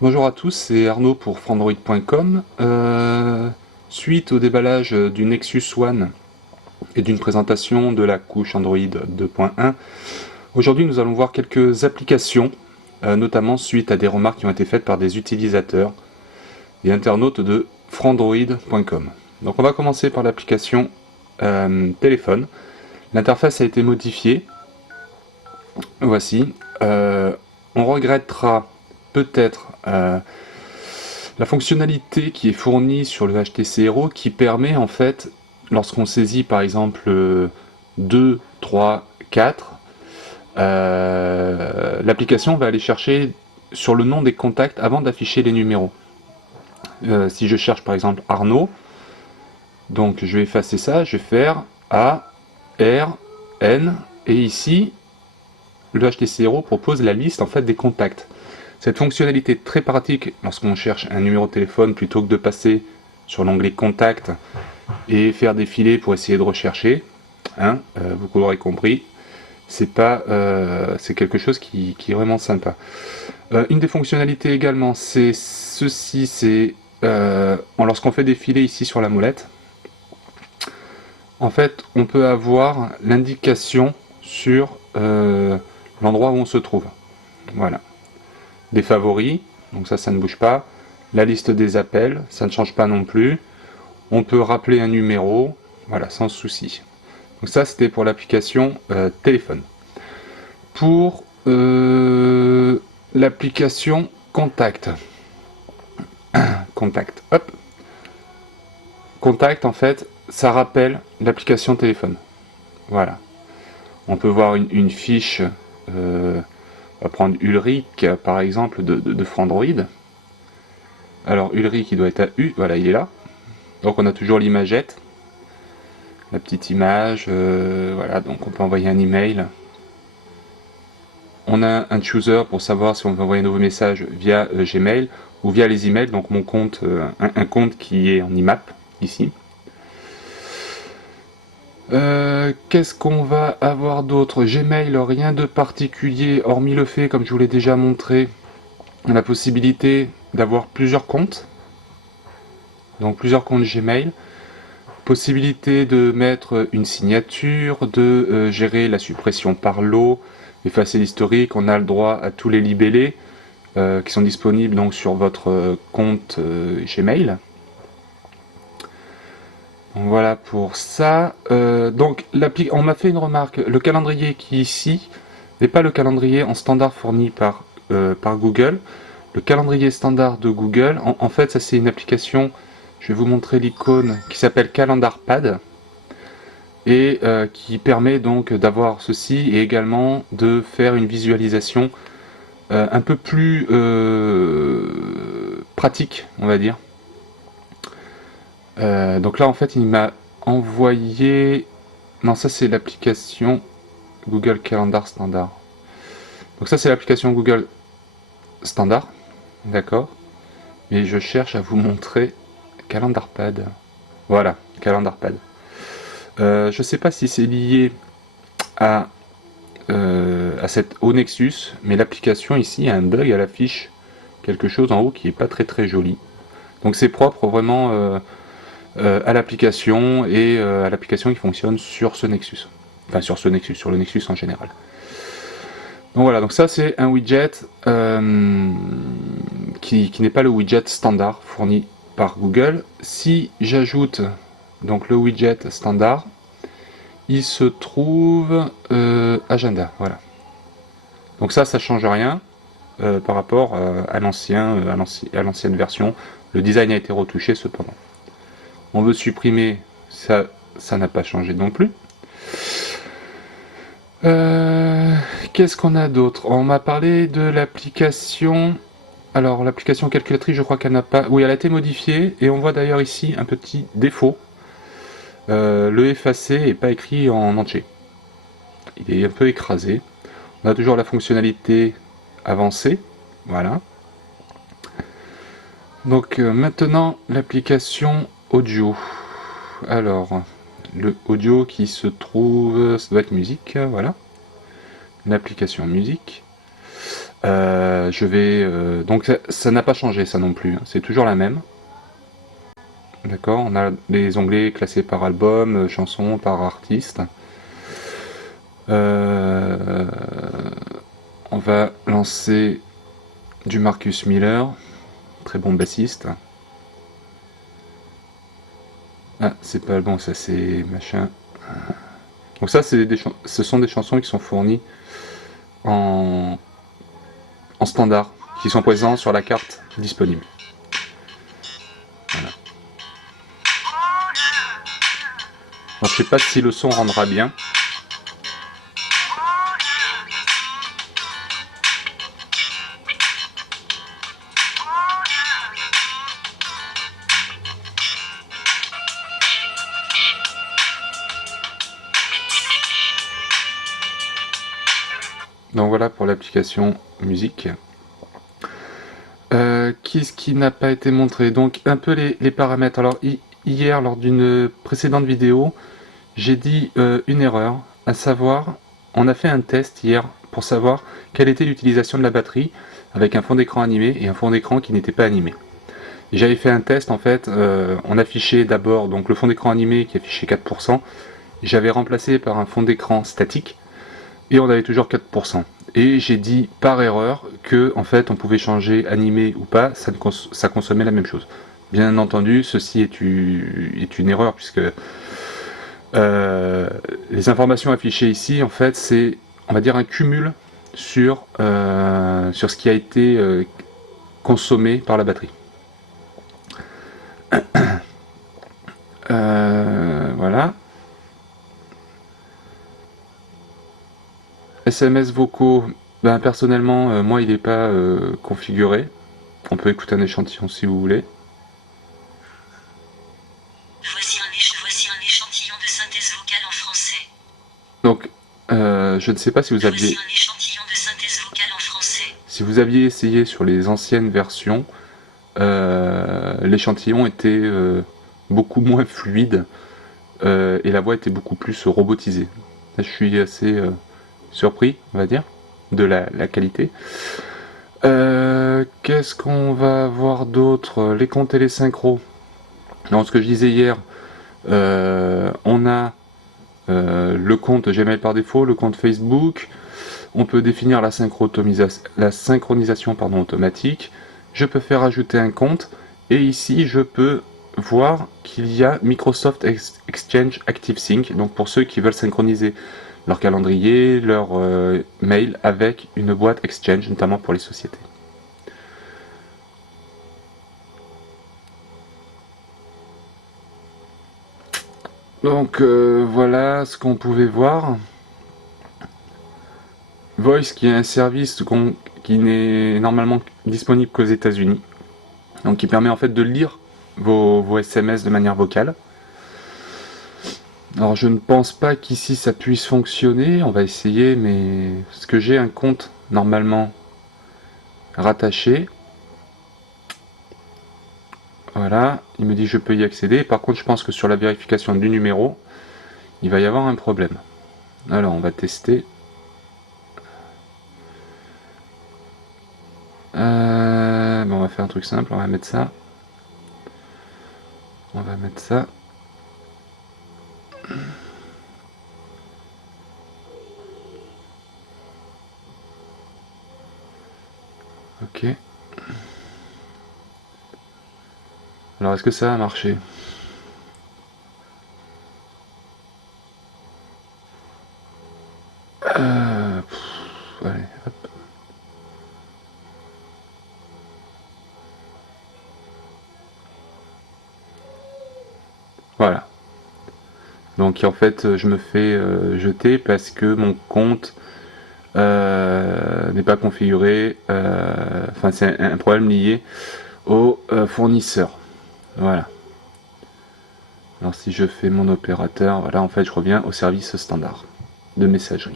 Bonjour à tous, c'est Arnaud pour Frandroid.com. Suite au déballage du Nexus One et d'une présentation de la couche Android 2.1, aujourd'hui nous allons voir quelques applications, notamment suite à des remarques qui ont été faites par des utilisateurs et internautes de Frandroid.com. Donc on va commencer par l'application téléphone. L'interface a été modifiée. Voici. On regrettera peut-être la fonctionnalité qui est fournie sur le HTC Hero qui permet en fait, lorsqu'on saisit par exemple 2, 3, 4, l'application va aller chercher sur le nom des contacts avant d'afficher les numéros. Si je cherche par exemple Arnaud, donc je vais effacer ça, je vais faire A, R, N, et ici, le HTC Hero propose la liste en fait des contacts. Cette fonctionnalité est très pratique lorsqu'on cherche un numéro de téléphone plutôt que de passer sur l'onglet Contact et faire défiler pour essayer de rechercher. Vous l'aurez compris, c'est quelque chose qui est vraiment sympa. Une des fonctionnalités également, c'est ceci, c'est lorsqu'on fait défiler ici sur la molette, en fait, on peut avoir l'indication sur l'endroit où on se trouve. Voilà. Des favoris, donc ça ne bouge pas. La liste des appels, ça ne change pas non plus. On peut rappeler un numéro, voilà, sans souci. Donc ça, c'était pour l'application téléphone. Pour l'application contact. Contact, hop. Contact, en fait, ça rappelle l'application téléphone. Voilà. On peut voir une fiche, on va prendre Ulrich, par exemple, de Frandroid. Alors Ulrich, il doit être à U, voilà, il est là. Donc on a toujours l'imagette, la petite image, voilà, donc on peut envoyer un email. On a un chooser pour savoir si on veut envoyer un nouveau message via Gmail ou via les emails, donc mon compte, un compte qui est en IMAP, ici. Qu'est-ce qu'on va avoir d'autre? Gmail, rien de particulier, hormis le fait, comme je vous l'ai déjà montré, la possibilité d'avoir plusieurs comptes. Donc plusieurs comptes Gmail. Possibilité de mettre une signature, de gérer la suppression par lot, effacer l'historique. On a le droit à tous les libellés qui sont disponibles donc sur votre compte Gmail. Donc voilà pour ça. Donc on m'a fait une remarque. Le calendrier qui est ici n'est pas le calendrier en standard fourni par Google. Le calendrier standard de Google, en fait, ça c'est une application. Je vais vous montrer l'icône qui s'appelle CalendarPad et qui permet donc d'avoir ceci et également de faire une visualisation un peu plus pratique, on va dire. Donc là en fait il m'a envoyé... Non, ça c'est l'application Google Calendar Standard. Donc ça c'est l'application Google Standard, d'accord. Mais je cherche à vous montrer CalendarPad. Voilà, CalendarPad. Je sais pas si c'est lié à au Nexus, mais l'application ici a un bug, elle affiche quelque chose en haut qui est pas très joli. Donc c'est propre vraiment à l'application et à l'application qui fonctionne sur ce Nexus. Enfin sur ce Nexus, sur le Nexus en général. Donc voilà, donc ça c'est un widget qui n'est pas le widget standard fourni par Google. Si j'ajoute donc le widget standard, il se trouve agenda, voilà. Donc ça change rien par rapport à l'ancienne version. Le design a été retouché cependant. On veut supprimer, ça n'a pas changé non plus. Qu'est-ce qu'on a d'autre? On m'a parlé de l'application. Alors l'application calculatrice, je crois qu'elle n'a pas... Oui, elle a été modifiée et on voit d'ailleurs ici un petit défaut. Le effacé n'est pas écrit en entier. Il est un peu écrasé. On a toujours la fonctionnalité avancée. Voilà. Donc maintenant l'application audio. Alors, le audio qui se trouve, ça doit être musique, voilà. L'application musique. Je vais donc ça n'a pas changé ça non plus, hein. C'est toujours la même. D'accord, on a les onglets classés par album, chansons, par artiste. On va lancer du Marcus Miller, très bon bassiste. Ah, c'est pas bon, ça c'est machin. Donc ça, ce sont des chansons qui sont fournies en standard, qui sont présents sur la carte disponible. Voilà. Alors, je sais pas si le son rendra bien. Donc voilà pour l'application musique. Qu'est-ce qui n'a pas été montré? Donc un peu les paramètres. Alors hier, lors d'une précédente vidéo, j'ai dit une erreur, à savoir, on a fait un test hier pour savoir quelle était l'utilisation de la batterie avec un fond d'écran animé et un fond d'écran qui n'était pas animé. J'avais fait un test en fait, on affichait d'abord donc le fond d'écran animé qui affichait 4%, j'avais remplacé par un fond d'écran statique et on avait toujours 4%. Et j'ai dit par erreur que en fait on pouvait changer animé ou pas, ça consommait la même chose. Bien entendu, ceci est une erreur puisque les informations affichées ici en fait c'est, on va dire, un cumul sur ce qui a été consommé par la batterie. Voilà. SMS vocaux, ben, personnellement, moi il n'est pas configuré. On peut écouter un échantillon si vous voulez. Voici un échantillon de synthèse vocale en français. Donc, je ne sais pas si vous aviez... Voici un échantillon de synthèse vocale en français. Si vous aviez essayé sur les anciennes versions, l'échantillon était beaucoup moins fluide et la voix était beaucoup plus robotisée. Là, je suis assez surpris, on va dire, de la qualité. Qu'est-ce qu'on va voir d'autre? Les comptes et les synchros. Donc, ce que je disais hier, on a le compte Gmail par défaut, le compte Facebook. On peut définir la synchronisation automatique. Je peux faire ajouter un compte. Et ici, je peux voir qu'il y a Microsoft Exchange ActiveSync. Donc pour ceux qui veulent synchroniser leur calendrier, leur mail avec une boîte Exchange, notamment pour les sociétés. Donc voilà ce qu'on pouvait voir. Voice qui est un service qui n'est normalement disponible qu'aux États-Unis, donc qui permet en fait de lire vos SMS de manière vocale. Alors je ne pense pas qu'ici ça puisse fonctionner, on va essayer, mais parce que j'ai un compte normalement rattaché. Voilà, il me dit que je peux y accéder. Par contre, je pense que sur la vérification du numéro, il va y avoir un problème. Alors on va tester. Bon, on va faire un truc simple, on va mettre ça. On va mettre ça. Ok. Alors est-ce que ça a marché? Allez, hop. Voilà. Donc en fait, je me fais jeter parce que mon compte n'est pas configuré. Enfin, c'est un problème lié au fournisseur. Voilà. Alors si je fais mon opérateur, voilà, en fait, je reviens au service standard de messagerie.